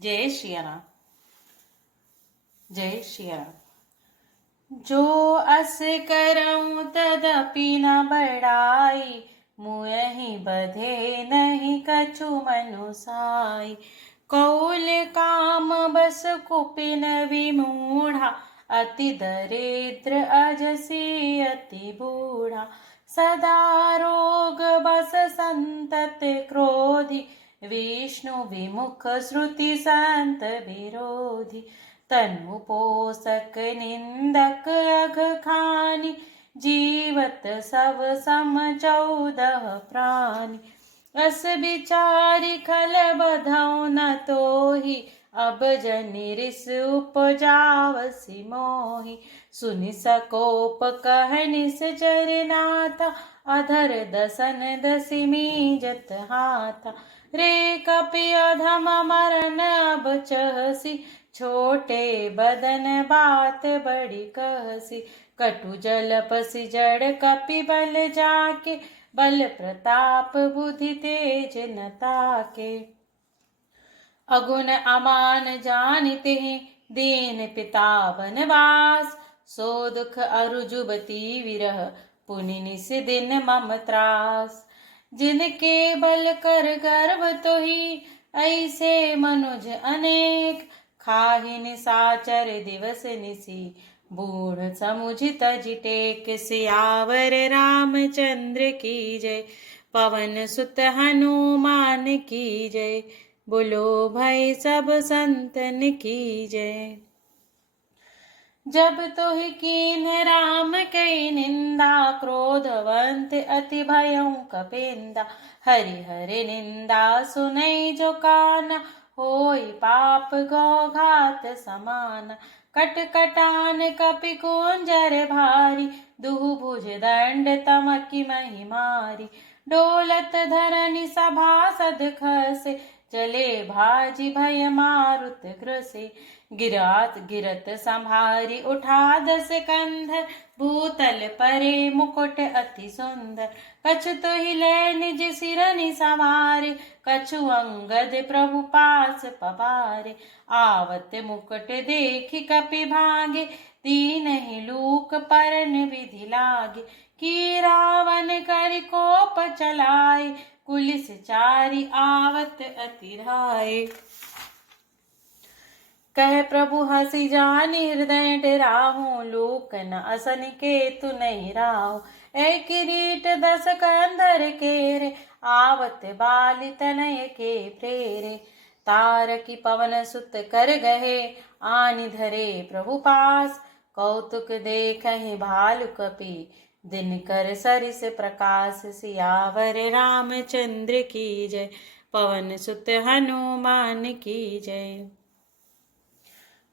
जय श्री राम। जय श्री राम। जो अस करऊं तदपि न बड़ाई, मुयहि बधे नहीं कछु मनुसाई। कौल काम बस कुपिन विमूढ़ा, अति दरिद्र अजसी अति बूढ़ा। सदा रोग बस संतत क्रोधी, विष्णु विमुख श्रुति संत विरोधी। तनु पोषक निंदक अघ खानी, जीवत सब सम 14 प्राणी। अस विचारी खल बधौ न तोहि, अब जनि रिस उपजावसि मोहि। सुनि सकोप कह निश्चर नाथा, अधर दसन दसि मीजत हाथा। रे कपि अधम मरन अब चहसी, छोटे बदन बात बड़ी कहसी। कटु जल पसि जड़ कपि बल जाके, बल प्रताप बुद्धि तेज न ताके। अगुन अमान जानिते दीन पिता बनवास, सो दुख अरु जुबती विरह पुनि निस दिन मम त्रास। जिनके बल कर गर्भ तोहि, ऐसे मनुज अनेक। खाहि निसाचर दिवस निसी, बूढ़ समुझ तजि टेक। सियावर रामचंद्र की जय, पवन सुत हनुमान की जय। बोलो भाई सब संतन की जय। जब तुहि कीन्ह राम कई निंदा, क्रोधवंत अति भयउ कपिंदा। हरि हरि निंदा सुनई जो काना, होई पाप गौ घात समाना। कट कटान कपि कुंजर भारी, दुहु भुज दंड तमकि महि मारी। डोलत धरनि सभासद खसे, चले भाजी भय मारुत ग्रसे। गिरात गिरत संभारी उठा 10 कंधर, भूतल परे मुकुट अति सुंदर। कछु तुहि लै निज सिरनि संवारे, कछु अंगद प्रभु पास पवारे। आवत मुकुट देखि कपि भागे, दीनहि लूक परन विधि लागे। की रावण करि कोप चलाए, कुलिस चारि आवत अति राए। कह प्रभु हसी जानि हृदय डराहूं, लोक न असन केतु नहीं राहूं। ऐ किरीट 10 कंधर केरे, आवत बालि तनय के प्रेरे। तारकी पवन सुत कर गहे, आनि धरे प्रभु पास। कौतुक देखहि भालु कपि, दिनकर सरिस प्रकाश। सियावर रामचंद्र की जय, पवन सुत हनुमान की जय।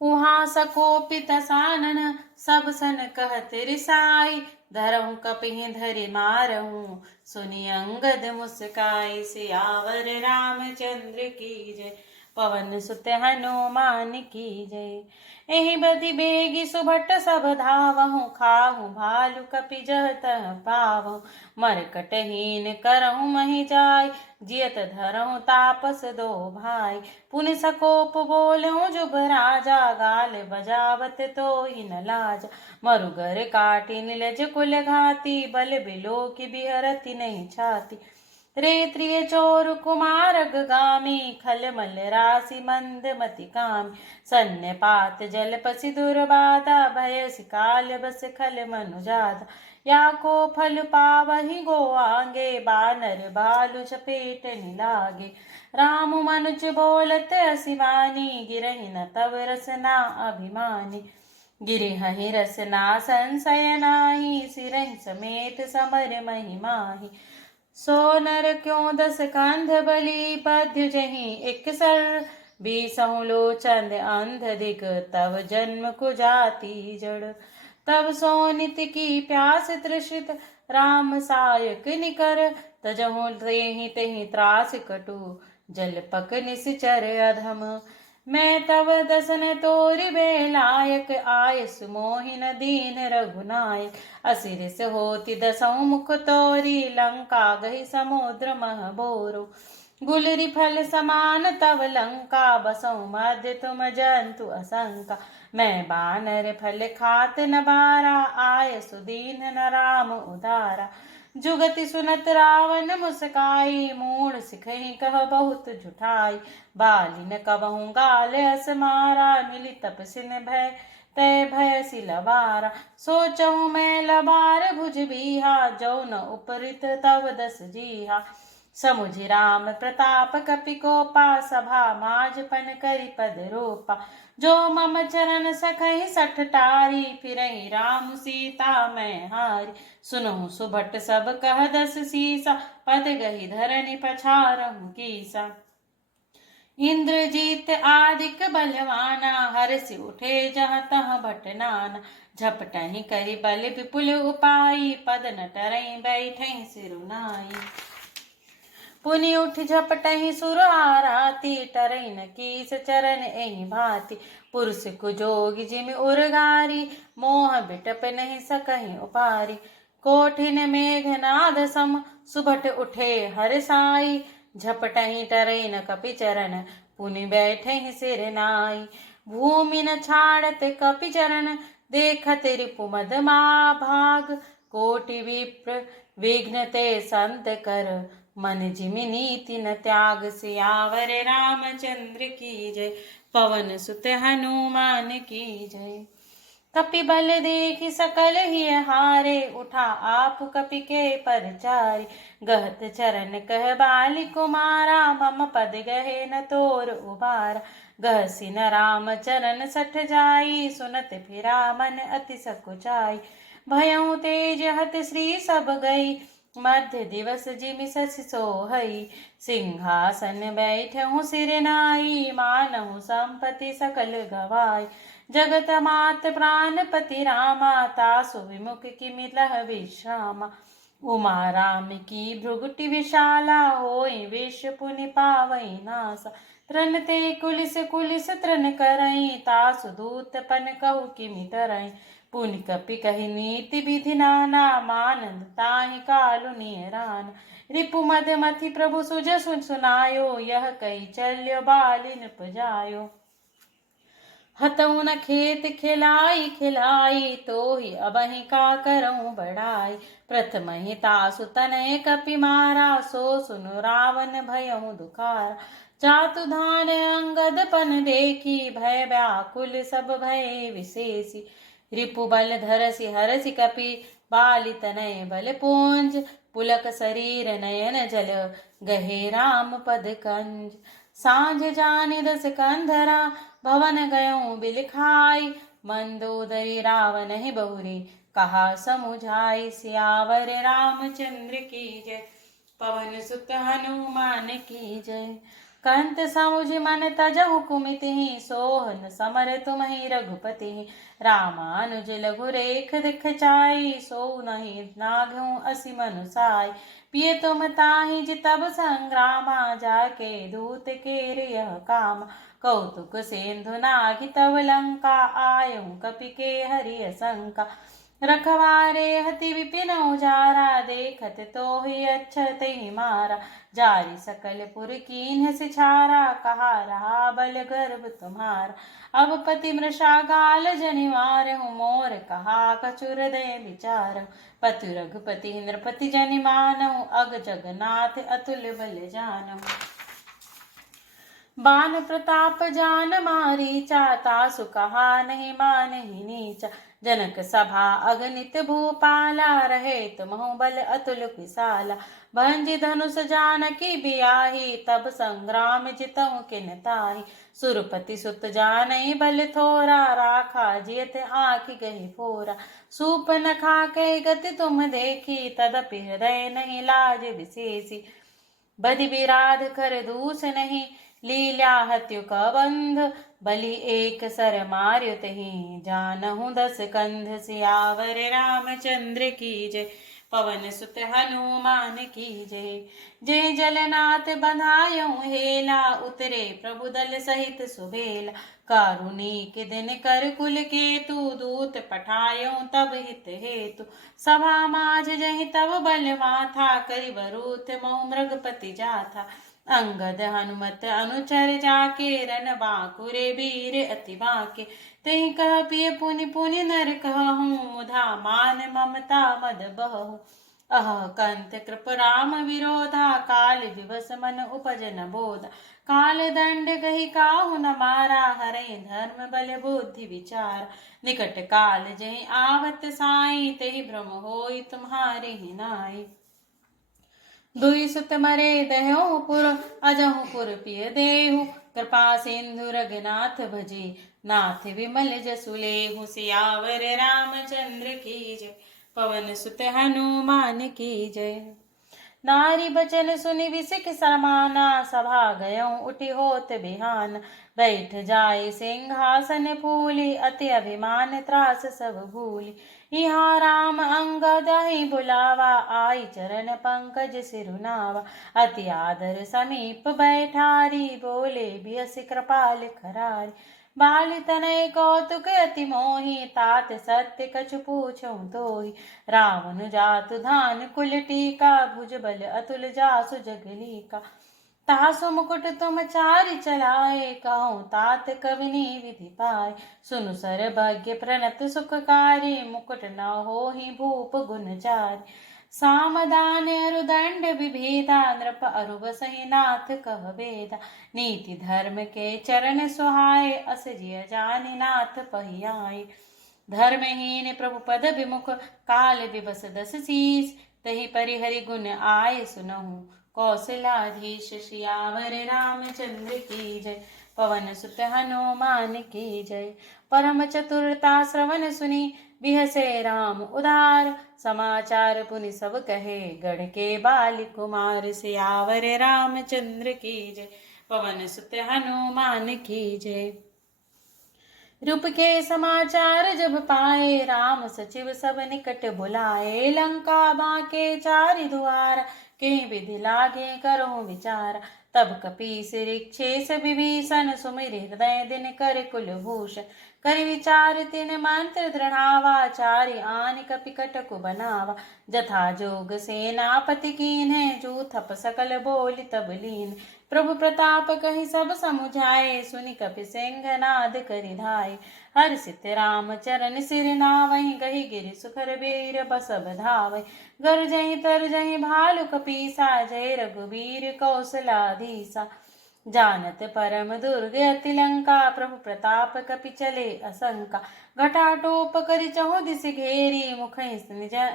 उहाँ सकोपित सानन, सब सन कहत रिसाई। धरहु कपिहि धरि मारहूं, सुनि अंगद मुस्काई। सियावर रामचंद्र की जय, पवन सुत हनुमान की जय। एहि बधि बेगी सुभट सब धावहु, खाहु भालु कपि जह तह पावहु। मरकटहीन करहु महि जाय, जियत धरहु तापस 2 भाई। पुनि सकोप बोलहु जुब राजा, गाल बजावत तोहि न लाजा। मरुगर काटि निलज कुल घाती, बल बिलो की बिहरति नहीं छाती। रे त्रिय चोर कुमार अगगामी, खल मल राशि मंद मति कामी। सन्य पात जल पसि दुर्बाधा, भय काल बस खल मनुजादा। या को फल पावहि गो आगे, बानर भालु चपेटनि लागे। राम मनुज बोलत असिवानी, गिरहि न तव रसना अभिमानी। गिरिहि रसना संशय नाही, सिरहि समेत समर महि माही। सो नर क्यों 10 कंध बलि, पद्य जहीं एक सर। 20 लोचन अंध दिग, तव जन्म कुजाति जड़। तब सो नित की प्यास तृषित, राम सायक निकर। तजहु तेहि तेहि त्रास कटु, जल पक निश्चर अधम। मैं तव दसन तोरि बेलायक, आयस मोहि न दीन रघुनायक। असिरिस होति 10 मुख तोरि, लंका गहि समुद्र मह बोरो। गुलरी फल समान तव लंका, बसौ मध्य तुम जंतु असंका। मैं बानर फल खात न बारा, आय सुदीन न राम उदारा। जुगति सुनत रावण मुस्काई, मूढ़ सिखहि कह बहुत झुठाई। बालिन कबहु गाल अस मारा, मिली तपसिन भय तय भय सि लबारा। सोचहु मैं लबार भुज बीहा, जो न उपरित तव दस जीहा। समुझ राम प्रताप कपि कोपा, सभा माजपन करि पद रूपा। जो मम चरण सखहि सठ टारी, फिरहि राम सीता मैं हारी। सुनहु सुभट सब कह दस सीसा, पद गहि धरनि पछारहु कीसा। इंद्रजीत आदिक बलवाना, हरसि उठे जहाँ तहाँ भट नाना। झपटहि करि बल विपुल उपाई, पद न टरई बैठहि सिरुनाई। पुनि उठ झपटहि सुर आराती, टरई न कीस चरण एहि भांति। पुरुष कुजोग जिमि उर्गारी, मोह बिटप नहीं सकहि उपारी। कोठिन मेघनाद सम, सुभट उठे हरसाई। झपटहि टरई न कपि चरण, पुनि बैठहि सिर नाई। भूमि न छाड़त कपि चरण, देखत रिपु मद भाग। कोटि विप्र विघ्न ते संत कर, मन जिमि नीति न त्याग। सियावर रामचंद्र की जय, पवन सुत हनुमान की जय। कपि बल देखि सकल ही हारे, उठा आप कपि के परचारी। गहत चरण कह बाली कुमारा, मम पद गहे न तोर उबारा। गहसि न राम चरण सठ जाई, सुनत फिरा मन अति सकुचाई। भयउ तेज हत श्री सब गई, मध्य दिवस जिमि शशि सोहई। सिंहासन बैठहु सिर नाई, मानहु संपत्ति सकल गवाई। जगत मात प्राणपति रामा, तासु विमुख किमि लह विश्रामा। उमा राम की भृगुटि विशाला, होई विष पुनि पावई नासा। त्रन ते कुलिस कुलिस त्रन करई, तासु दूत पन कहु किमि तरई। पुनि कपि कहि नीति विधि नाना, मानंद ताहि कालु नियराना। रिपु मद मथि प्रभु सुजसु सुनायो, यह कही चल्यो बालिन पुजायो। हतऊ न खेत खिलाई खिलाई, तो ही अबहि का करऊं बढ़ाई। प्रथम ही तासु तनय कपि मारा, सो सुनु रावण भयऊ दुखारा। जातु धान अंगद पन देखी, भय व्याकुल सब भय विशेषी। रिपु बल धरसि हरसि कपि, बालि तनय बल पुंज। पुलक शरीर नयन जल, गहे राम पद कंज। सांझ जानि दस कंधरा, भवन गयऊं बिलखाई। मंदोदरी रावण ही बहुरी, कहा समुझाई। सियावर रामचंद्र की जय, पवन सुत हनुमान की जय। कंत समुझ मन तजहु कुमितिहि, सोहन समर तुम्हि रघुपति। रामानुज लघु रेख दिख चाई, सो नहीं नाघऊं असी मनुसाय। पिय तुम ताहि जितब संग्रामा, जाके दूत केर यह काम। कौतुक सेंधु नाघि तव लंका, आयऊं कपि के हरि असंका। रखवारे हति विपिन उजारा, देखत तो ही अच्छत ही मारा। जारी सकल पुर कीन्ह सिछारा, कहा रहा बल गर्भ तुम्हारा। अब पति मृषा गाल जनिवार हूँ, मोर कहा कछुर दय विचार। पति रघुपति नृपति जनि मानहु, अग जगन्नाथ अतुल बल जानहु। बान प्रताप जान मारीचा, तासु कहा नहीं मानहि नीचा। जनक सभा अगणित भूपाला, रहे तुमहु बल अतुल विशाला। भंजि धनुष जानकी बियाही, तब संग्राम जितहु किन ताहि। सुरपति सुत जानई बल थोरा, राखा जियत आँखि गहि फोरा। सूप न खाके गति तुम देखी, तदपि हृदय नहीं लाज विशेषी। बदि विराध कर दूस नहीं, लीला हत्यु का बंध। बलि एक सर मार्यो तहि, जानहु दस कंध। सियावर रामचंद्र की जय, पवन सुत हनुमान की जय। जय जलनाथ बंधायऊ हेला, उतरे प्रभु दल सहित सुबेला। कारुणिक दिन कर कुल केतु, दूत पठायऊ तब हित हेतु। सभा माझ जहि तब बल माथा, करि बरूथ महु मृगपति जाथा। अंगद हनुमत अनुचर जाके रन बांकुरे वीर अति बांके। तेहि कह पिय पुनि पुनि नर कहूँ मुधा मान ममता मद बहू। अह कंत कृप राम विरोधा काल दिवस मन उपजन बोधा। काल दंड गही काहू न मारा हरै धर्म बल बुद्धि विचार। निकट काल जहि आवत साई तेहि भ्रम होई तुम्हारे ही नाई। दुई सुत मरे दह्यों पुर अजहु पुर पिय देहु। कृपा सिंधु रघुनाथ भजे नाथ विमल जसु लेहु। सियावर रामचंद्र की जय पवन सुत हनुमान की जय। नारी बचन सुनि विसिक समाना सभा गयों उठि होत बिहान। बैठ जाए सिंहासन फूली अति अभिमान त्रास सब भूली। यहाँ राम अंगद ही बुलावा आई चरण पंकज सिरुनावा। अति आदर समीप बैठारी बोले बियसि कृपाल खरारी। बाल तनय कौतुक अति मोहि तात सत्य कछु पूछूं तोहि। रावण जातु धान कुल टीका भुज बल अतुल जासु जगलीका। तासु मुकुट तुम चारि चलाए कहूँ तात कविनी विधि पाए। सुनु सर भाग्य प्रणत सुखकारी मुकुट न होहि भूप गुण चारि। सामदान अरुदंड विभेदा नृप अरु बसहि नाथ कह बेदा। नीति धर्म के चरण सुहाए अस जिय जानि नाथ पहियाए। धर्महीन प्रभु पद विमुख काल विबस दस शीस। तहि परिहरि गुण आय सुनहु कौशलाधीश। सियावर रामचंद्र की जय पवन सुत हनुमान की जय। परम चतुरता श्रवण सुनि बिहसे राम उदार। समाचार पुनि सब कहे गढ़ के बाल कुमार। सियावर रामचंद्र की जय पवन सुत हनुमान की जय। रूप के समाचार जब पाए राम सचिव सब निकट बुलाए। लंका बाके चारि दुआर के विधि लागे करो विचार। तब कपीस ऋक्षेश विभीषण सुमिर हृदय दिन कर कुलभूषण। कर विचार तिन मंत्र दृढ़ावा चारि आन कपि कटकु बनावा। जथा जोग सेनापति कीन्हे जूथप सकल बोल तब लीन। प्रभु प्रताप कहि सब समुझाए सुनि कपि सिंहनाद करि धाय। हर्षित राम चरण सिर नावहि गहि गिरि सुखर वीर बसब धावै। गरजहि तरजहि भालु कपीसा जय रघुबीर कौशलाधीसा। जानत परम दुर्ग अति लंका प्रभु प्रताप कपि चले असंका। घटाटोप करि चहुँ दिस घेरी मुखहि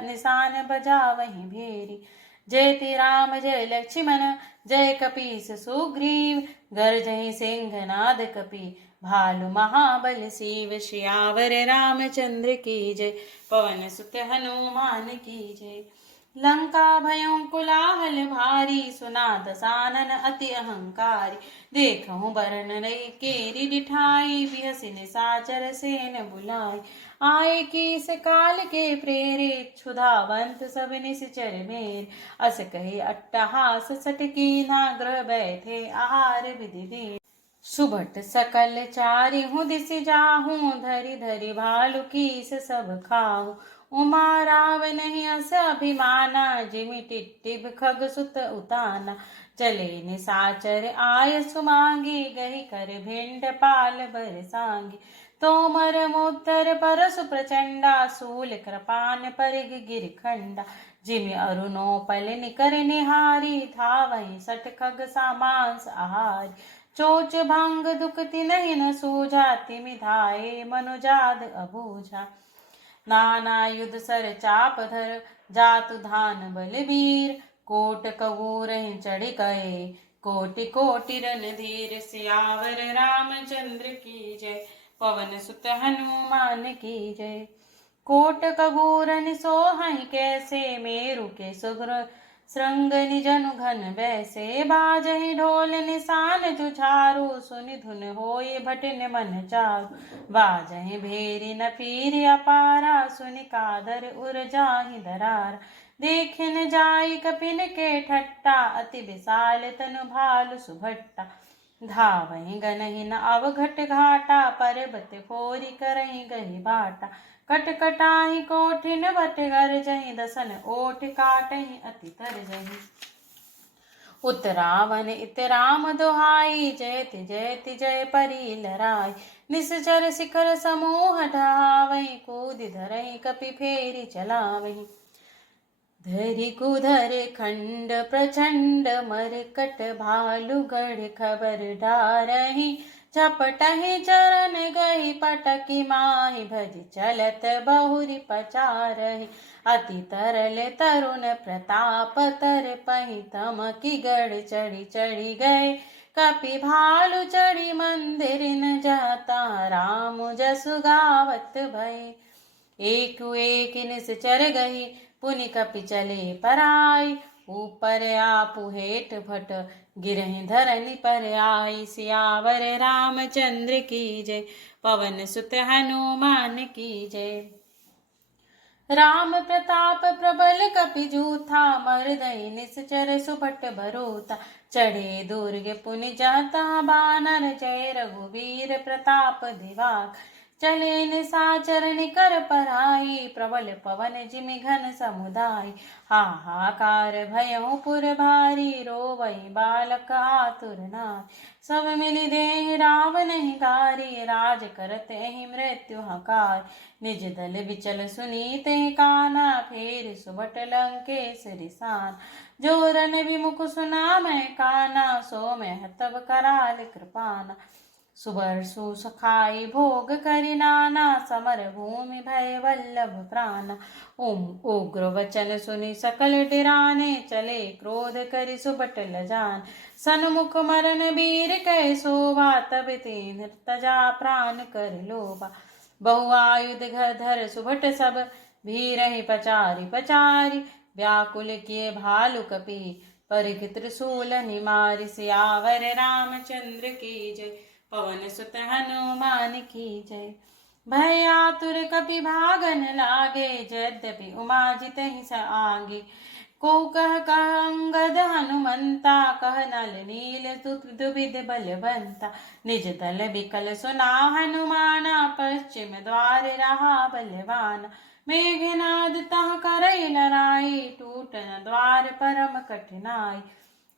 निशान बजावहि भेरी। जयति राम जय लक्ष्मण जय कपीस सुग्रीव। गरजहि सिंहनाद कपि भालु महाबल सीव। सियावर रामचंद्र की जय पवन सुत हनुमान की जय। लंका भयों कोलाहल भारी सुना दसानन अति अहंकारी। देखहु बरन रई केरी डिठाई बिहसि निशाचर सेन बुलाई। आए कीस काल के प्रेरे क्षुधावंत सब निश्चर मेर। अस कहे अट्टहास सट कीन्हा ग्रह बैठे आहार विधि दीन। सुभट सकल चारिहु दिसि जाहूं धरि धरि भालु कीस सब खाहूं। उमा रावणहि अस अभिमाना जिमि टिट्टिभ खग सुत उताना। चले निशाचर आय सुमांगी गहि कर भिंड पाल बरसांगी। तोमर मोत्तर परसु प्रचंडा सूल कृपान परिग गिरखंडा। जिमि अरुणोपल निकर निहारी धावहि सठ खग सामांस आहारी। चोच भंग दुख तिनहि न सूझा तिमि धाये मनुजाद अबूझा। नाना युध सर चाप धर जातु धान बलबीर। कोट कबूरहि चढ़ गए कोटि कोटि रणधीर। सियावर रामचंद्र की जय पवन सुत हनुमान की जय। कोट कबूरन सोहहि कैसे मेरु के सुग्र श्रृंग निजनु घन वैसे। बाजहि ढोल निशान जुझारू सुनि धुन होय भटिन मन चारु। बाजहि भेरी न पीर अपारा सुनि कादर उर जाहि दरार। देखिन जाई कपिन के ठट्टा अति विशाल तनु भालु सुभट्टा। धावहि गनहि न अवघट घाटा पर्वत फोरी करहि गहि बाटा। कटकटाहि कोठिन बट गरजहि दसन ओठ काटहि अति तरजहि। उत रावण इत राम दोहाई, जयति जयति जय परी लराई। निश्चर शिखर समूह ढावई, कूद धरई कपि फेरी चलावई। धरि कुधर खंड प्रचंड, मरकट भालू गढ़ खबर डारही। झपटहि चरण गई पटकि माहि, भज चलत बहुरी पचारहि। अति तरल तरुण प्रताप, तरपहि तमकि गढ़ चढ़ी चढ़ी गए। कपि भालू चढ़ी मंदिर न जाता, राम जसु गावत भय। एक निश्चर गही, पुनि कपि चले पराई। ऊपर आपु हेठ भट, गिरहि धरनी पर आई। सियावर रामचंद्र की जय, पवन सुत हनुमान की जय। राम प्रताप प्रबल कपि जूथा, मरदई निश्चर सुभट बरोता। चढ़े दुर्ग पुनि जाता बानर, जय रघुवीर प्रताप दिवाक। चले निशाचर निकर पराई, प्रबल पवन जिमि घन समुदाय। हाहाकार भयउ पुर भारी, रोवई बालक आतुर नाय। सब मिलि देहि रावणहि गारी, राज करत एहि मृत्यु हकार। निज दल विचल सुनी तेहि काना, फेर सुबट लंकेश रिसान। जोरन विमुख सुना मैं काना, सो मैं तब कराल कृपाना। सुबरसु सखाई भोग करि नाना, समर भूमि भय वल्लभ प्राण। उग्र वचन सुनि सकल डिराने, चले क्रोध करि सुबट लजान। सन्मुख मरन वीर कह शोभा, तब तीन तजा प्राण कर लोभा। बहुआयुध धर सुभट सब, भीरहि पचारि पचारि। व्याकुल किए भालु कपि, परिख त्रिशूल निमारि। सियावर रामचंद्र की जय, पवन सुत हनुमान की जय। भय आतुर कपि भागन लागे, यद्यपि उमा जितहि स आगे। को कह अंगद हनुमंता, कह नल नील दुबिध बलवंता। निज दल बिकल सुना हनुमाना, पश्चिम द्वार रहा बलवाना। मेघनाद तह करई लराई, टूटन द्वार परम कठिनाई।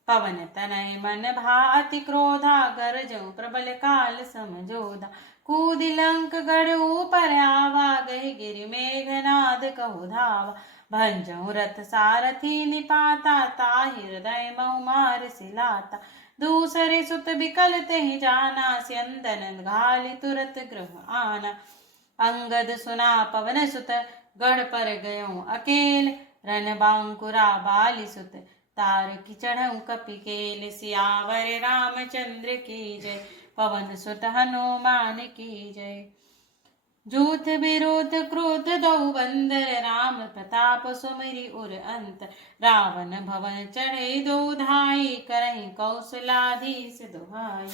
पवन तनय मन भा अति क्रोधा, गरजऊ प्रबल काल समझोधा। कूदि लंक गढ़ ऊपर आवा, गहि गिरि मेघनाद कहु धावा। भंजऊ रथ सारथी निपाता, ताहि हृदय मऊ मार सिलाता। दूसरे सुत बिकल तेहि जाना, स्यंदन घालि तुरत गृह आना। अंगद सुना पवन सुत, गढ़ पर गयऊँ अकेल। रन बांकुरा बाली सुत, तारकी चढ़ऊ कपिकेल। सियावर रामचंद्र की जय, पवन सुत हनुमान की जय। जूथ विरोध क्रोध दौ बंदर, राम प्रताप सुमिरि उर अंतर। रावण भवन चढ़े दो धाई, करहि कौशलाधीश दुहाई।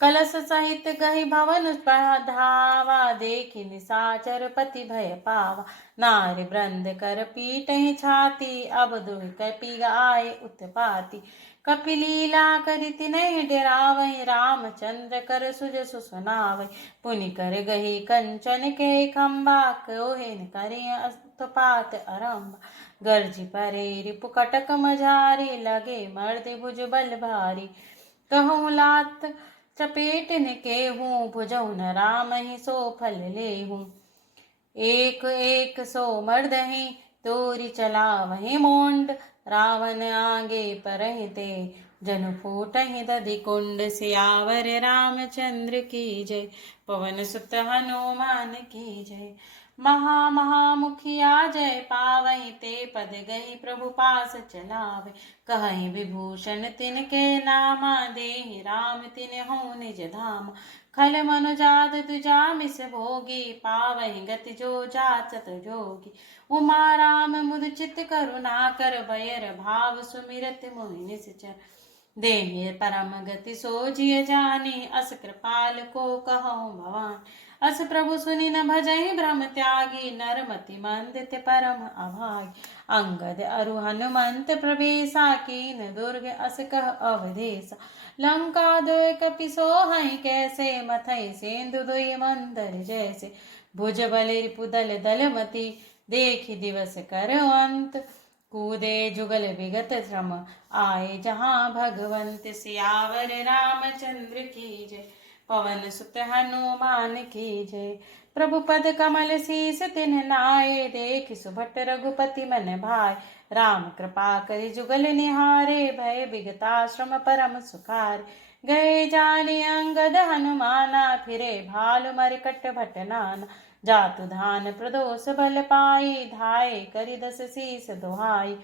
कलश सहित गहि भवन धावा, देखि निशाचर पति भय पावा। नारि वृंद कर पीटहि छाती, अब दुहि कपि आए उत्पाती। कपि लीला करि तिनहि डेरावहि, रामचंद्र कर सुजसु सुनावहि। पुनि कर गही कंचन के खंबा, कोहिन करि उत्पात आरंभ। गर्जि परे रिपु कटक मझारी, लगे मर्दि भुज बल भारी। कहूँ लात चपेटन केहूँ, भुजौ न रामहि सो फल लेहूँ। एक एक सो मर्दहि, तोरि चलावहि मोंड। रावण आगे परहि ते, जनु फूटहि दधि कुंड। सियावर रामचंद्र की जय, पवन सुत हनुमान की जय। महा मुखिया जय पावहि, ते पद गई प्रभु पास चलावे। कहहि विभूषण तिनके नामा, देहि राम तिन्हु निज धाम। खल मनुजात तुजा मिस भोगी, पावहि गति जो जाचत जोगी। उमा राम मुद चित करुणा कर, बयर भाव सुमिरत मोहि निश्चर। देहि परम गति सोजिय जानी, अस कृपाल को कहूँ भवान। अस प्रभु सुनि न भजहि भ्रम त्यागी, नरमति मंदित परम अभागी। अंगद अरु हनुमंत प्रवेशा, कीन दुर्ग अस कह अवधेशा। लंका दोय कपि सोहहि कैसे, मथै सेंधु दुई मंदर जैसे। भुज बल रिपु दल दलमति, देखि दिवस कर अंत। कूदे जुगल विगत श्रम आए जहाँ भगवंत। सियावर रामचंद्र की जय, पवन सुत हनुमान की जय। प्रभु पद कमल शीस तिन नाये, देख सुभट रघुपति मन भाय। राम कृपा करि जुगल निहारे, भय विगताश्रम परम सुखार। गए जानि अंगद हनुमाना, फिरे भालु मरकट भट नाना। जातु धान प्रदोष बल पाई, धाये करि दस शीस दुहाई।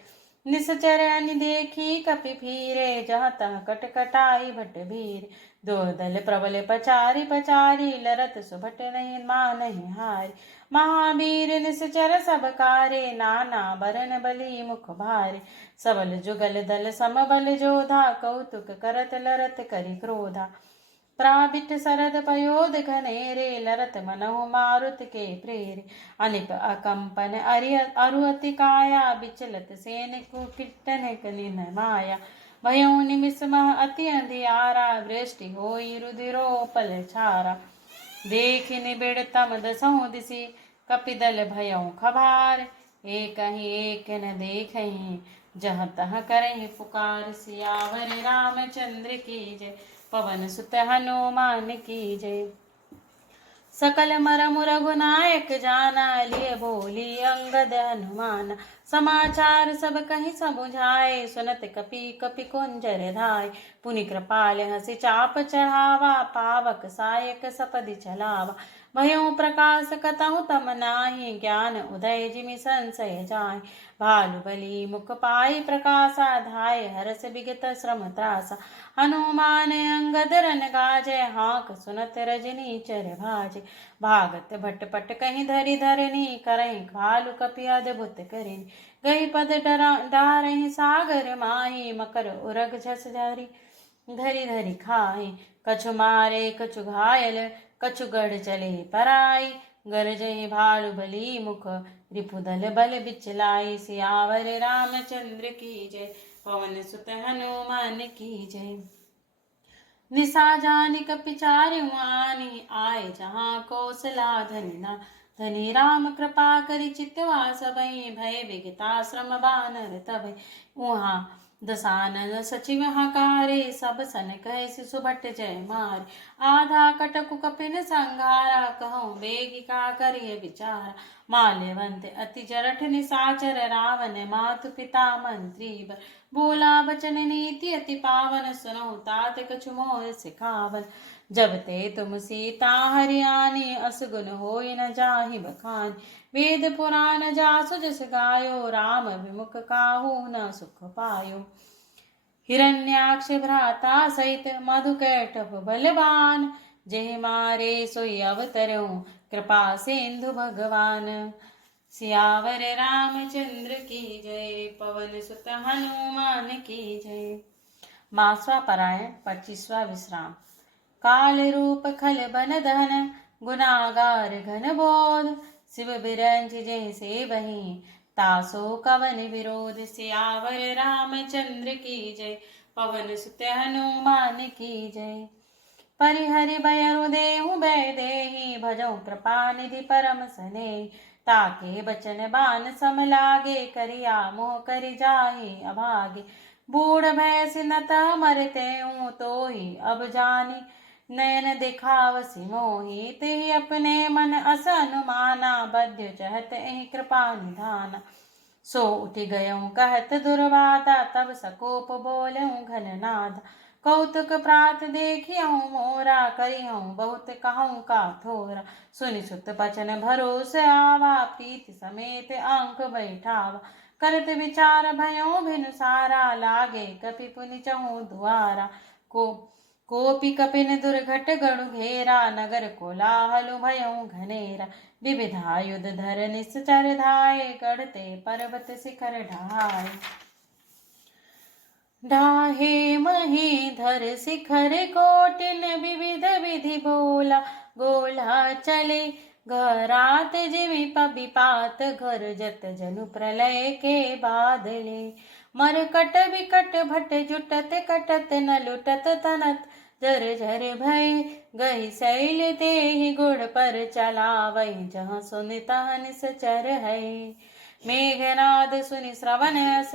निसचर अनि देखी कपि फीरे, जहाँ तहाँ कट कटाई भट भीर। दो दल प्रबल पचारी पचारी, लरत सुभट नहीं मानहि हारि। महावीर निसचर सब कारे, नाना बरन बली मुख भारे। सबल जुगल दल समबल जोधा, कौतुक करत लरत करि क्रोधा। प्राबिट सरद पयोध घनेरे, लरत मनहु मारुत के प्रेरे। अनिप अकंपन अरुअति काया, बिचलत सेन कुटिटन कनिन माया। भयउ निमिष मह अति अंधियारा, वृष्टि होई रुधिरो पल छारा। देखि निबिड़ तम दसहु दिसि, कपिदल भयउ खभार। एक न देखहि, जहाँ तहाँ करहि पुकार। सियावर रामचंद्र की जय, पवन सुत हनुमान की जय। सकल मरम रघुनायक जाना, लिए बोली अंगद हनुमान। समाचार सब कहीं समुझाए, सुनत कपि कपि कुंजर धाय। पुनि कृपाल हंसि चाप चढ़ावा, पावक सायक सपदि चलावा। भयउ प्रकाश कतहु तम नाही, ज्ञान उदय जिमि संशय जाय। भालु बली मुख पाई प्रकाशा, धाय हरस विगत श्रम त्रासा। हनुमान अंगद रन गाजय, हाँक सुनत रजनी चर भाज। भागत भटपट कहीं धरि धरनी, करहीं भालु कपि अद्भुत करिनी। गई पद डारहीं सागर माही, मकर उरग झस झरी धरि धरि खाही। कछु मारे कछु घायल, कछु गढ़ चले पराई। गरजहि भालु बली मुख, रिपुदल बल बिचलाई। सियावर रामचंद्र की जय, पवन सुत हनुमान की जय। निशा जानि कपि चारु आनी, आए जहाँ कौशला धनिना। धनी राम कृपा करि चितवा सबहि, भय विगताश्रम बानर तबै। उहाँ दसानन सचिव हकारे, सब सन कहे सुभट जय मारे। आधा कटकु कपिन संघारा, कहूँ बेगी का करिय विचारा। माल्यवंत अति जरठ निसाचर, रावण मातु पिता मंत्री बर। बोला बचन नीति अति पावन, सुनहु तात कछु मोह सिखावन। जब ते तुम सीता हरियाणी, असगुन होई न जाहि बखान। वेद पुराण जासु जस गायो, राम विमुख काहू न सुख पायो। हिरण्याक्ष भ्राता सहित मधुकैटभ बलवान, जेहि मारे सोई अवतरऊ, कृपा सिंधु भगवान। सियावर रामचंद्र की जय, पवन सुत हनुमान की जय। मासवा परायण 25वां विश्राम। काल रूप खल बन दहन, गुनागार घन बोध। शिव बिरंज जय से बही, तासो कवन विरोध। सियावर रामचंद्र की जय, पवन सुत हनुमान की जय। परिहरि बयरु देहु भय देहि, भजऊ कृपा निधि परम सनेहि। ताके बचन बान सम लागे, करिया मोह करि जाहि अभागे। बूढ़ भैंस नत मरते हूँ, तो ही अब जानी नयन दिखावसी मोही। तेहि अपने मन अस अनुमाना, बद्ध चहत एहि कृपा निधाना। सो उठि गयऊँ कहत दुर्वाता, तब सकोप बोलऊँ घन नाद। कौतुक प्रात देखियऊँ मोरा, करिहऊँ बहुत कहूँ का थोरा। सुनि सुत बचन भरोस आवा, प्रीति समेत अंक बैठावा। करत विचार भयों भिनु सारा, लागे कपि पुनि चहूँ दुआरा। कोपि कपिन दुर्घट गणु घेरा, नगर कोलाहल भयों घनेरा। विविधायुध धर निश्चर धाये, गढ़ते पर्वत शिखर ढाए। ढाहे महीधर शिखर कोटिन, विविध विधि बोला गोला चले। घरात जिमि पबिपात, घर जत जनु प्रलय के बादले। मरकट विकट भट जुटत कटत, न लुटत तनत जर झर भय। गहि शैल तेहि गुण पर चलावै, जहाँ सुनि तहाँ निश्चर है। मेघनाद सुनि श्रवण यस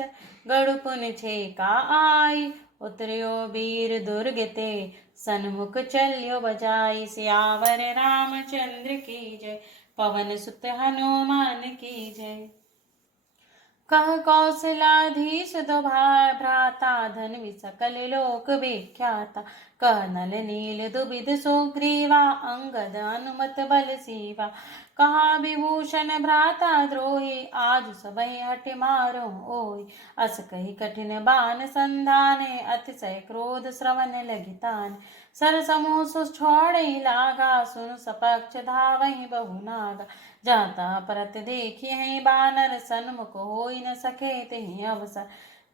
गरुड़ पुनि छेका आई। उतर्यो वीर दुर्ग ते सन्मुख चल्यो बजाई। सियावर रामचंद्र की जय, पवन सुत हनुमान की जय। कह कौशलाधीश दो भ्राता, धन्वी सकल लोक विख्याता। कह नल नील दुबिध सुग्रीवा, अंगद अनुमत बल सीवा। कहा विभूषण भ्राता द्रोही, आज सबहि हठ मारो ओय। अस कही कठिन बान संधाने, अतिशय क्रोध श्रवण लगितान। सर समूह सु छोड़ई लागा, सुन सपक्ष धावई बहु नागा। जाता परत देखी हैं बानर, सन्मुख होई न सके तेहि अवसर।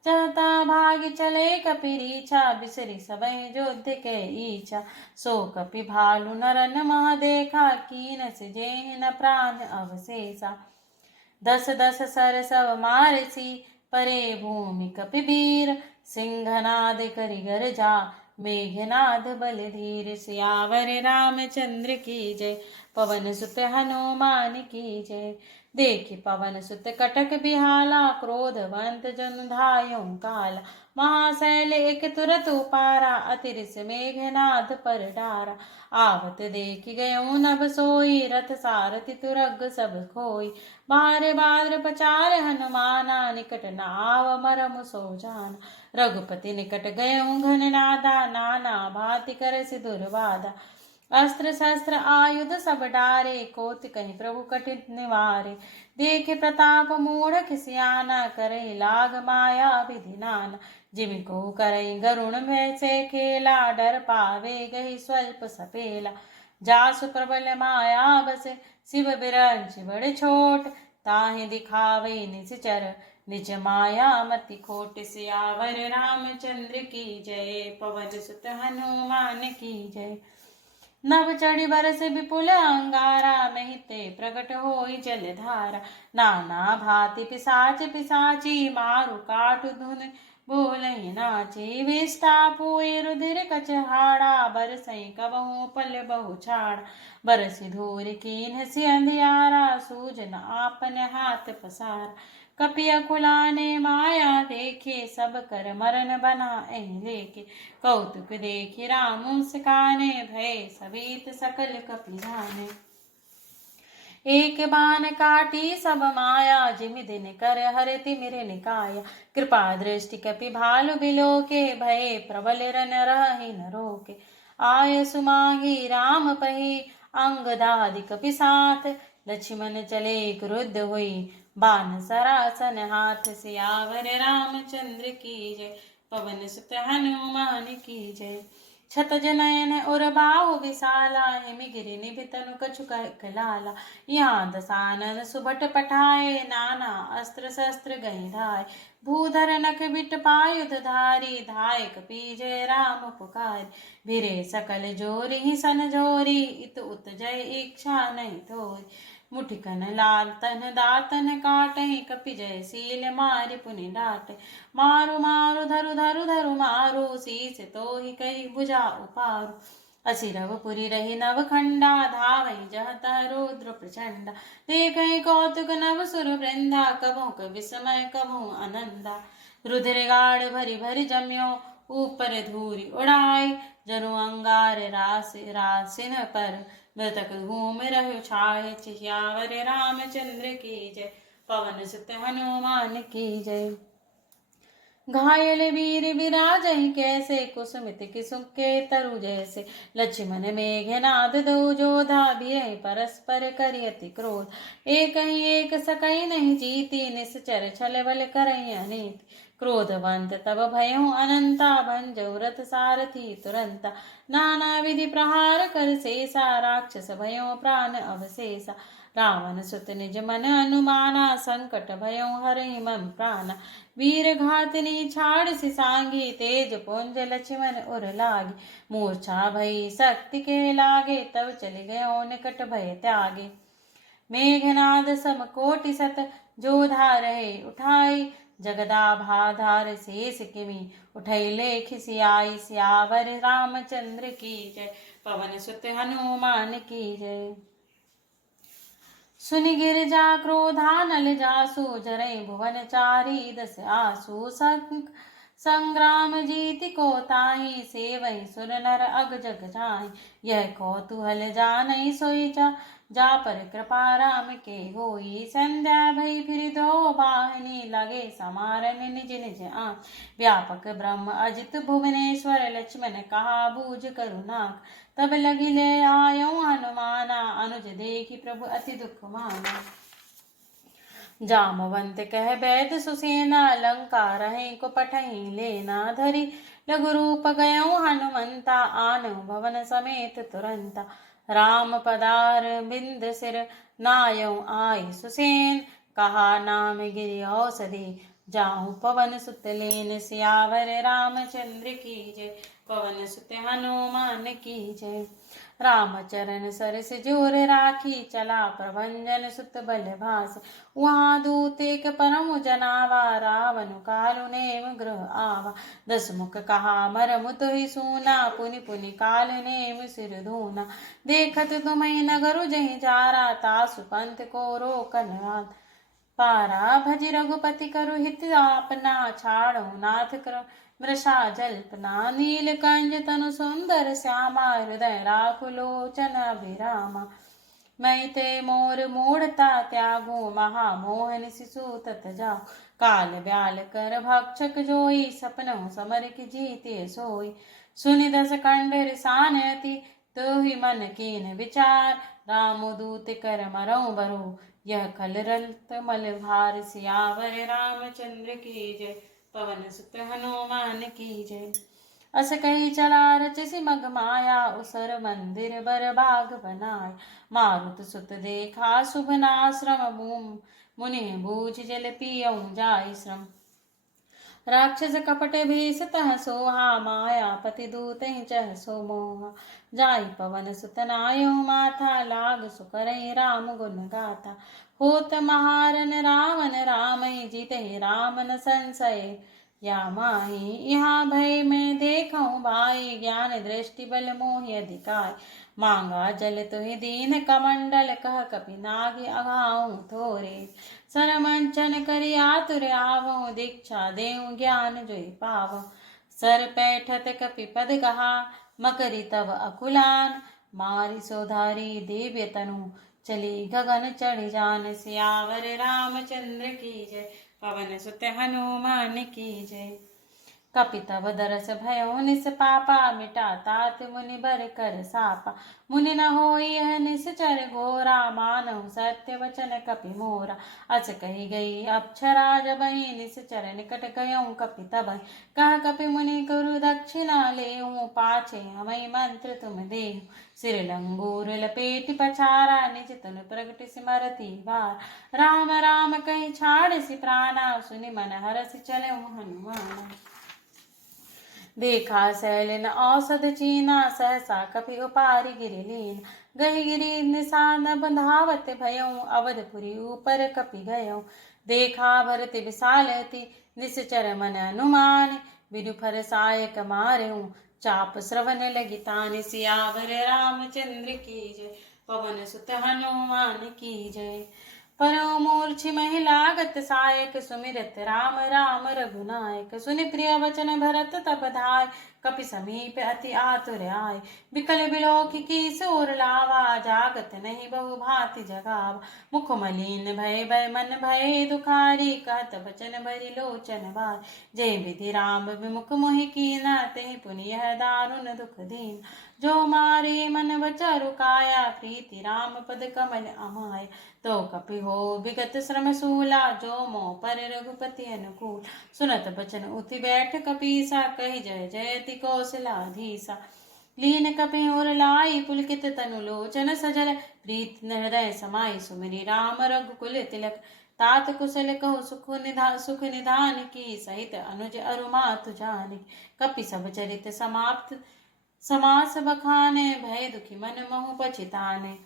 जाता भाग चले कपिरीछा, बिसरी सबहि युद्ध के इच्छा। सो कपि भालु नरन मह देखा, कीन से जेहि न प्राण अवशेषा। दस दस सर सब मारसी, परे भूमि कपिवीर। सिंहनाद करि गर्जा, मेघनाद बल धीर। सियावर रामचंद्र की जय, पवन सुत हनुमान की जय। देखि पवन सुत कटक बिहाला, क्रोधवंत जन धायो काला। महाशैल एक तुरत उपारा, अतिरिस मेघनाद पर डारा। आवत देखि गयो नभ सोई, रथ सारथि तुरग सब खोई। बार बार पचार हनुमाना, निकट न आव मरम सो जाना। रघुपति निकट गयो घन नादा, नाना भांति करसि दुर्वादा। अस्त्र शस्त्र आयुध सब डारे, कोति कहि प्रभु कटित निवारे। देखे प्रताप मूढ़ खिसियाना, करई लाग माया विधि नाना। जिमि को करई गरुण भय से खेला, डर पावे गही स्वल्प सपेला। जासु प्रबल माया बसे, शिव बिरंच बड़ छोट। ताहि दिखावे निश्चर, निज माया मति खोट। सियावर रामचंद्र की जय, पवन सुत हनुमान की जय। नभ चढ़ी बरस विपुल अंगारा, नहीं ते प्रकट होई जलधारा। नाना भांति पिसाच पिसाची, मारु काटु धुन बोलहि नाची। विष्टा पुए रुधिर कचहाड़ा, बरसई कबहु पल बहु छाड़ा। बरसि धूरि कीन्ह सि अंधियारा, सूझन आपन हाथ पसारा। कपि अकुलाने माया देखे, सब कर मरन बना एहि लेके। कौतुक देखि राम मुस्काने, भय सभीत सकल कपि जाने। एक बाण काटी सब माया, जिमि दिन कर हरि तिमिर निकाया। कृपा दृष्टि कपि भालु बिलोके, भय प्रबल रन रहहि न रोके। आय सुमांगी राम पही, अंगदादि कपि साथ। लक्ष्मण चले क्रुद्ध हुई, बान सरासन हाथ। सियावर रामचंद्र की जय, पवन सुत हनुमान की जय। छत जनयन उर बाहु विशाला, हिमि गिरि निभि तनु कछु कलाला। यहाँ दसानन सुभट पठाए, नाना अस्त्र शस्त्र गहि ढाय। भूधर नख बिट पायुध धारी, धाय कपि जय राम पुकार। भिरे सकल जोरी सन जोरी, इत उत जय इच्छा नहीं थोई। मुठिकन लाल तन दातन काटहि, कपि जय शील मारि पुनि डांटहि। मारु मारु धरु धरु धरु मारु, शीस तोहि कहि भुजा उपारु। असिरव पुरि रहि नव खंडा, धावहि जहाँ तहाँ रुद्र प्रचंडा। देखहि कौतुक नव सुर वृंदा, कबहुँ विस्मय कबहुँ आनंदा। रुधिर गाढ़ भरि भरि जम्यो, ऊपर धूरि उड़ाई। जनु अंगार रासिन पर, मृतक घूम रहु छाए। सियावर रामचंद्र की जय, पवन सुत हनुमान की जय। घायल वीर विराजहि कैसे, कुसुमित किसुम के तरु जैसे। लक्ष्मण मेघनाद दो जोधा, भिरहि परस्पर करि अति क्रोध। एक ही एक सकई नहीं जीती, निश्चर छल बल करई अनीति। क्रोधवंत तब भयउ अनंता, भंजउ रथ सारथी तुरंता। नाना विधि प्रहार कर शेषा, राक्षस भयउ प्राण अवशेषा। रावण सुत निज मन अनुमाना, संकट भयउ हरहि मम प्राणा। वीर घातनी छाड़ सिसांगी, तेज पुंज लक्ष्मण उर लागे। मूर्छा भई शक्ति के लागे, तब चले गयो निकट भय त्यागे। मेघनाद सम कोटि सत, जोधा रहे उठाई। जगदाभा धार शेष किमि, उठई लेख सियाई। सियावर रामचंद्र की जय, पवन सुत हनुमान की जय। सुनि गिरिजा क्रोधानल जासु जरै भुवन चारी दस आसु संग्राम जीति को ताहि सेवहि सुर नर अग जग जाहि यह कौतूहल जानहि सोई जा पर कृपा राम के होई संध्या भई फिर दो बाहिनी लगे समारन निज निज आन व्यापक ब्रह्म अजित भुवनेश्वर लक्ष्मण कहा बूझ करुणाक तब लगिले आयो हनुमाना अनुज देखी प्रभु अति दुख माना जामवंत कह बैद सुसेना लंका रहे को पठही लेना धरी लघु रूप गयो हनुमंता आन भवन समेत तुरंता राम पदार बिंद सिर नायो आय सुसेन कहा नाम गिरि औषधि जाहु पवन सुत लेन सियावर रामचंद्र की जय पवन सुत हनुमान की जय रामचरण सरस जोर राखी चला प्रभंजन सुत बल भास वहाँ दूत एक परम जनावा रावण कालु नेम गृह आवा दस मुख कहा मरमु तुहि सूना पुनि पुनि काल नेम सिर धूना देखत तुम्हें नगरु जहि जारा तासु पंथ को रोकन पारा भज रघुपति करु हित आपना छाड़ो नाथ कर मृषा जल्पना नील कंज तनु सुंदर श्यामा हृदय राखु लोचन अभिरामा मैं ते मोर मूढ़ता त्यागो महामोहन शिशु तत जाओ काल ब्याल कर भक्षक जोई सपनों समर की जीते सोई सुनि दस कंड रिसानयति तो ही मन कीन विचार राम दूत कर मरो बरो यह खल रत मल भार सियावर रामचंद्र की जय पवन सुत हनुमान की जय अस कही चला रचसि मग माया उसर मंदिर बर बाग बनाय मारुत सुत देखा शुभनाश्रम मुनि बूझ जल पियऊ जाय श्रम राक्षस कपट भीष तह सोहा माया पति दूत चह सो मोहा जाई पवन सुत नायो माथा लाग सुकरई राम गुण गाथा होत महारन रावण राम जीत राम न संशय या माही यहाँ भय में देखूं भाई ज्ञान दृष्टि बल मोहि अधिकार मांगा जल तुहि दीन कमंडल कह कपि नाग अघाऊं थोरे सरमंचन करि आतुर आवो दीक्षा देऊ ज्ञान जोई पावो सर पैठत कपि पद कहा मकरी तब अकुलान मारी सोधारी दिव्य तनु चली गगन चढ़ जान सियावर रामचंद्र की जय पवन सुत हनुमान की जय कपितव दरस भयो निष्पापा मिटा तात मुनि बर कर सापा मुनि न होई यह निश्चर घोरा मानव सत्य वचन कपि मोरा अस कही गई अक्षरा जबहि निश्चर निकट गयऊँ कपि तब कह कपि मुनि गुरु दक्षिणा लेऊँ पाछे हमई मंत्र तुम देहु सिर लंगूर लपेटि पछारा निज तुन प्रगट सिमरती बार राम राम कही छाड़ सि प्राणा सुनि मन हरसि चलऊँ हनुमाना देखा सैलिन औषध चीना सहसा कपि उपारि गिरि लीन गहि गिरि निशान बंधावत भयऊँ अवधपुरी ऊपर कपि गयऊँ देखा भरत विशालति निश्चर मन अनुमान बिनु फर सायक मार्यूं चाप श्रवण लगी तान सियावर रामचंद्र की जय पवन सुत हनुमान की जय परो मूर्छि महिलागत सायक सुमिरत राम राम रघुनायक सुनि प्रिय वचन भरत तब धाय कपि समीप अति आतुर आय बिकल बिलोक की सोर लावा जागत नहीं बहु भांति जगाव मुख मलिन भय भय मन भय दुखारी कहत बचन भरि लोचन बार जय विधि राम विमुख मोहि कीना तेहि पुनि यह दारुण दुख दीन जो मारे मन वचरु काया प्रीति राम पद कमल अमाय तो कपि हो विगत श्रम सूला जो मोह पर रघुपति अनुकूल सुनत बचन उठि बैठ कपीसा कहि जय जयति कौशलाधीसा लीन कपि और लाई पुलकित तनु लोचन सजल प्रीत हृदय समाई सुमिरि राम रघुकुल तिलक तात कुशल कहु सुख निधान की सहित अनुज अरुमातु जानि कपि सब चरित समाप्त समास बखाने भय दुखी मन महु पछिताने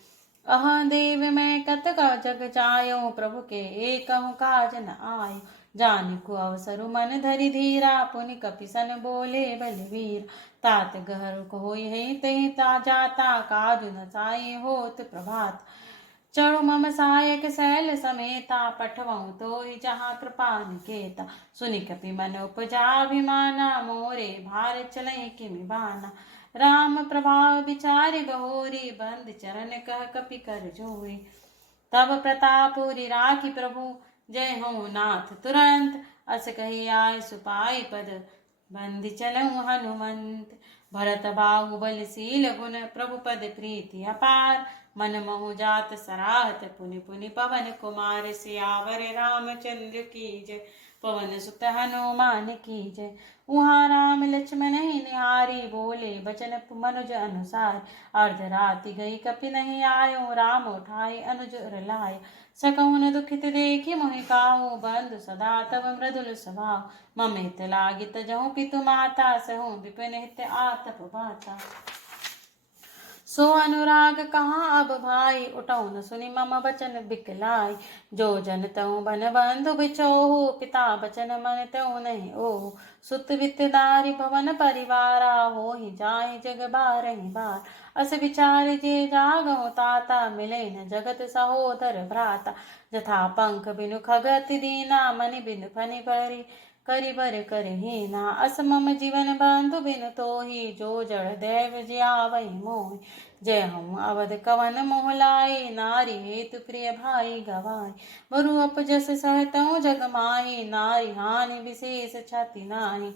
अह देव मैं कतका जग जायो प्रभु के एकहु काज न आयो जानिकु अवसरु मन धरि धीरा पुनि कपिसन बोले बलवीर तात गहरु होई है तहि ता जाता काजु न साई होत प्रभात चढ़ो मम सहायक शैल समेता, पठवऊँ तो ही जहाँ कृपा निकेता। सुनि कपि मन उपजाभिमाना, मोरे भार चलई किमि बाना। राम प्रभाव विचारि बहोरी, बंद चरण कह कपि कर जोई। तब प्रतापुरी राखी प्रभु, जय हो नाथ तुरंत। अस कही आय सुपाई पद, बंदी चलऊँ हनुमंत। भरत बाहुबलशील गुण, प्रभु पद प्रीति अपार। मन मोह जात सराहत, पुनि पुनि पवन कुमार। सियावर रामचंद्र की जय, पवन सुत हनुमान की जय। उहाँ राम लक्ष्मण ही निहारी, बोले बचन मनुज अनुसार। अर्धराति गई कपि नहीं आयो, राम उठाए अनुज उर लाए। सकहुन दुखित देखि मोहि काहू, बंधु सदा तब मृदुल स्वभाव। मम हित लागी तजहु पितु माता, सहु विपिन हित आतप बाता। सो अनुराग कहाँ अब भाई, उठऊ न सुनि मम बचन बिकलाई। जो जन तहु बन बंधु बिछोहु, पिता बचन मन तहु नहीं ओहु। सुत वित्तदारी भवन परिवारा, होहि जाहि जग बारहि बार। अस विचार जे जागहु ताता, मिले न जगत सहोदर भ्राता। जथा पंख बिनु खगति दीना, मनि बिनु फनि भरी करि बर करहीना। अस मम जीवन बंधु बिनु तोहि, जो जड़ देव जियावै मोहि। जय हूँ अवध कवन मोहलाई, नारी हेतु प्रिय भाई गवाई। बरु अपजस सहतऊँ जग माही, नारी हानि विशेष क्षति नाही।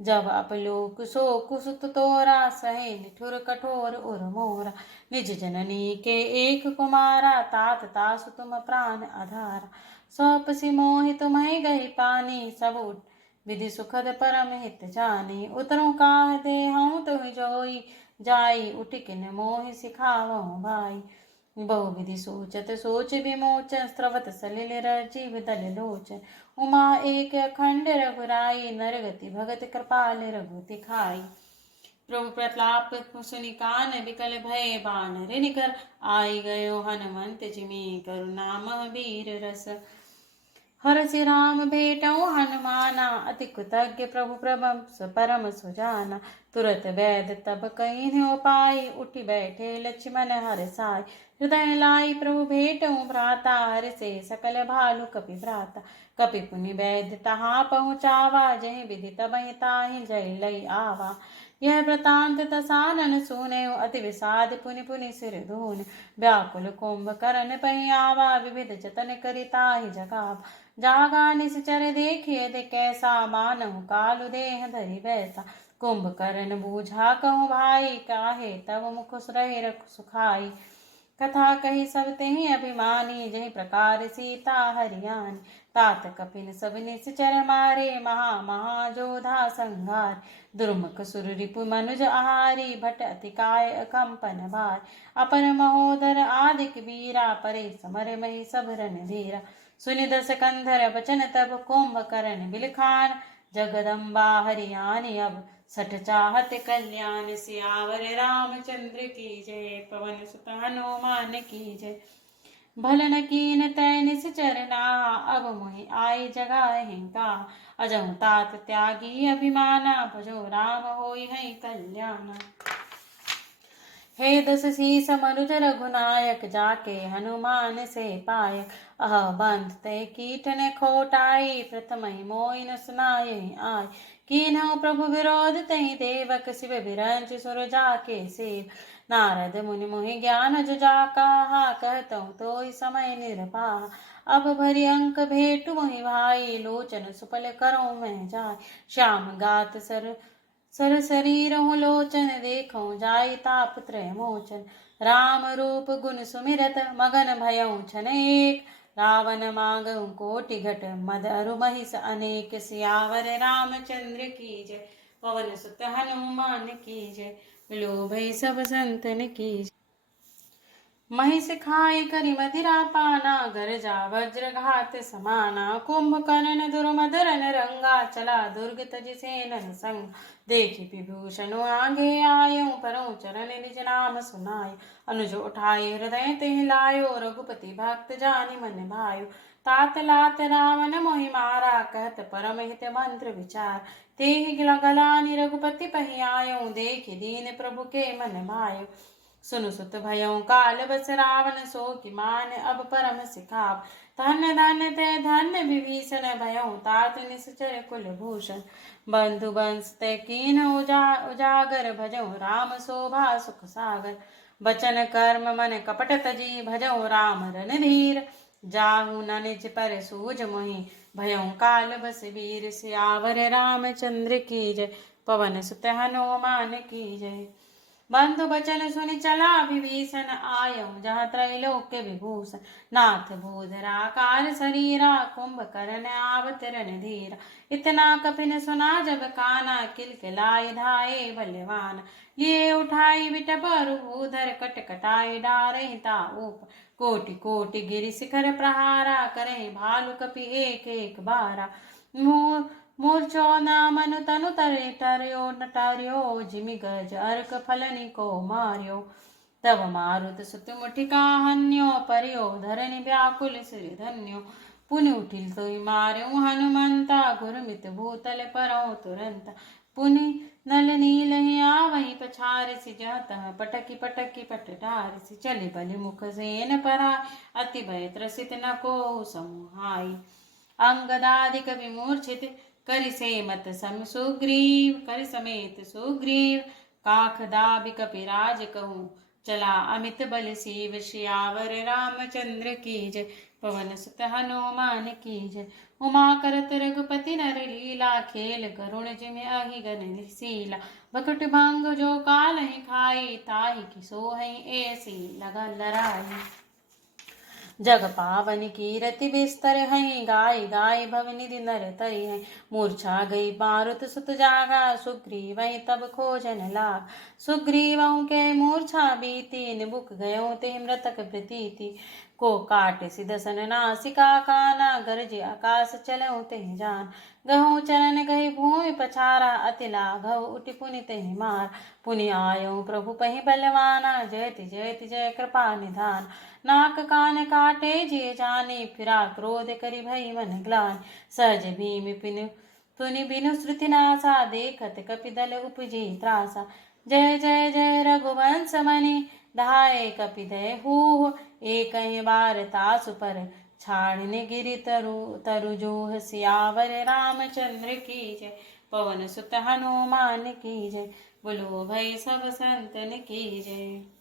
जब अपलोक शोक सुत तोरा, सहे निठुर कठोर उर मोरा। निज जननी के एक कुमारा, तात तासु तुम प्राण आधारा। सौंपसी मोहि तुम्हें गही पानी, सब विधि सुखद परम हित जानी। उतरु काह दे हूँ तुहि जोई, जाई उठिकिन मोहि सिखावहु भाई। बहु विधि सोचत सोच विमोचन, स्रवत सलिल राजीव दल लोचन। उमा एक अखंड रघुराई, नरगति भगत कृपाल रघुति खाई। प्रभु प्रताप सुनि कान बिकल भय, बानर निकर आई गयो हनुमंत जिमि। करुणा मह वीर रस, हरषि राम भेटऊ हनुमाना। अति कृतज्ञ प्रभु परम सुजाना। तुरत वैद तब कहीं उपाय, उठि बैठे लक्ष्मण हरसाय। हृदय लाई प्रभु भेटऊ भ्राता, हर्षे सकल भालु कपि भ्राता। कपि पुनि वैद्य तहाँ पहुँचावा, जहि विधि तबहि ताहि जय लई आवा। यह वृतांत दसानन सुनयो, अति विषाद पुनि पुनि सिर धून। व्याकुल कुंभकर्ण पहि आवा, विविध जतन करि ताहि जगावा। जागा निश्चर देखिए दे कैसा, मानहु कालु देह धरि वैसा। कुंभकर्ण बूझा कहूँ भाई, काहे तब मुख रहे रख सुखाई। कथा कही सब तेहि अभिमानी, जहि प्रकार सीता हरियाणी। तात कपिन सब निश्चर मारे, महा महा जोधा संहार। दुर्मुख सुर रिपु मनुज आहारी, भट अतिकाय अकंपन भार। अपर महोदर आदिक वीरा, परे समर मही सब रणधीरा। सुनि दस कंधर बचन तब, कुंभकर्ण बिलखान। जगदम्बा हरियाणी अब, सठ चाहत कल्याण। सियावर रामचंद्र की जय, पवन सुत हनुमान की जय। भल न कीन तै निश्चर नाहा, अब मोहि आई जगाहि का। अजहु तात त्यागी अभिमाना, भजो राम होई है कल्याण। हे दस शीस मनुज रघुनायक, जाके हनुमान से पायक। अह बंध ते कीटन खोटाई, प्रथम ही मोहि न सुनाय आय। कीन्हु प्रभु विरोध तहि देवक, शिव बिरंच सुर जाके सेव। नारद मुनि मोहि ज्ञान जुजा कहा, कहतहु तोहि समय निरपाह। अब भरि अंक भेटु मोहि भाई, लोचन सुपल करऊँ मैं जाय। श्याम गात सर शरीरहु लोचन, देखऊँ जाई ताप त्रय मोचन। राम रूप गुण सुमिरत, मगन भयऊँ छनेक। रावण मांगहु कोटि घट, मद अरु महिष अनेक। सियावर रामचंद्र की जय, पवन सुत हनुमान की जय। लो भई सब संतन की जय। महिष खाई करि मदिरा पाना, गरजा वज्र घात समाना। कुंभकर्ण दुर्मदरन रंगा, चला दुर्ग तजि सेनन संग। देखि विभूषण आगे आयऊँ, परऊँ चरण निज नाम सुनाय। अनुज उठाई हृदय तेहि लायो, रघुपति भक्त जानि मन भायो। तात लात रावण मोहि मारा, कहत परम हित मंत्र विचार। तेहि गलानि रघुपति पहि आयऊँ, देखि दीन प्रभु के मन भायो। सुनु सुत भयउ काल बस रावण सो कि मान अब परम सिखाव धन्य धन्य ते धन्य विभीषण भयउ तात निश्चर कुलभूषण बंधु बंस ते कीन उजागर भजऊ राम शोभा सुख सागर बचन कर्म मन कपट तजी भजऊ राम रणधीर जाहु न निज पर सूझ मोहि भयउ काल बस वीर सियावर रामचंद्र की जय पवन सुत हनुमान की जय बंधु बचन सुनि चला विभीषण आयौ जहाँ त्रैलोक्य विभूषण नाथ भूधरा कार शरीरा कुंभकर्ण आवत रणधीरा इतना कपिन सुना जब काना किलकिलाए धाये बलवान लिए उठाई विटप भूधर कट कटाई डारे ताऊप कोटि कोटि गिरि शिखर प्रहारा करे भालु कपि एक एक बारा मूर्छो नामनु तनु तरे टर्यो नटार्यो जिमि गज अर्क फलनि को मार्यो तब मारुत सुत मुठिका हन्यो परियो धरनि व्याकुल सिर धन्यो पुनि उठिल तोहि मार्यो हनुमंता गुरमित भूतल परौ तुरंत पुनि नल नील आवहि पछारसि जहतः पटकी पटकी पट डारसि चलि बलि मुख सेन परा अति भय त्रसित न को समुहाई अंगदादिक विमूर्छित करि सेमत सम सुग्रीव करि समेत सुग्रीव काख दाबि कपिराज कहूँ चला अमित बल सीव सियावर रामचंद्र की जय पवन सुत हनुमान की जय उमा करत रघुपति नर लीला खेल करुण जिमि अहि गन शीला बकट भंग जो कालहि खाई ताहि की सोहहि ऐसी लगन लड़ाई जग पावन कीरति बिस्तर हैं गाय गाय भवनिधि नर तरी हैं मूर्छा गई मारुत सुत जागा सुग्रीव तब खोजन लाग सुग्रीवों के मूर्छा बीती निबुक गयो ते मृतक प्रतीति को काट सिदसन नासिका काना गरज आकाश चलो ते जान गहु चरण गही भूमि पछारा अति लाघव उठि पुनि ते मार पुनि आयो प्रभु पहि बलवाना जयति जयति जय कृपा निधान नाक कान काटे जिय जाने फिरा क्रोध करि भई मन ग्लान सहज भीम पिनु पुनि बिनु श्रुति नासा देखत कपिदल उपजी त्रासा जय जय जय रघुवंश मणि धाये कपिदय हूह एक बार तासु पर छाड़ने गिरि तरु जोह सियावर रामचंद्र की जय पवन सुत हनुमान की जय बोलो भाई सब संतन की जय।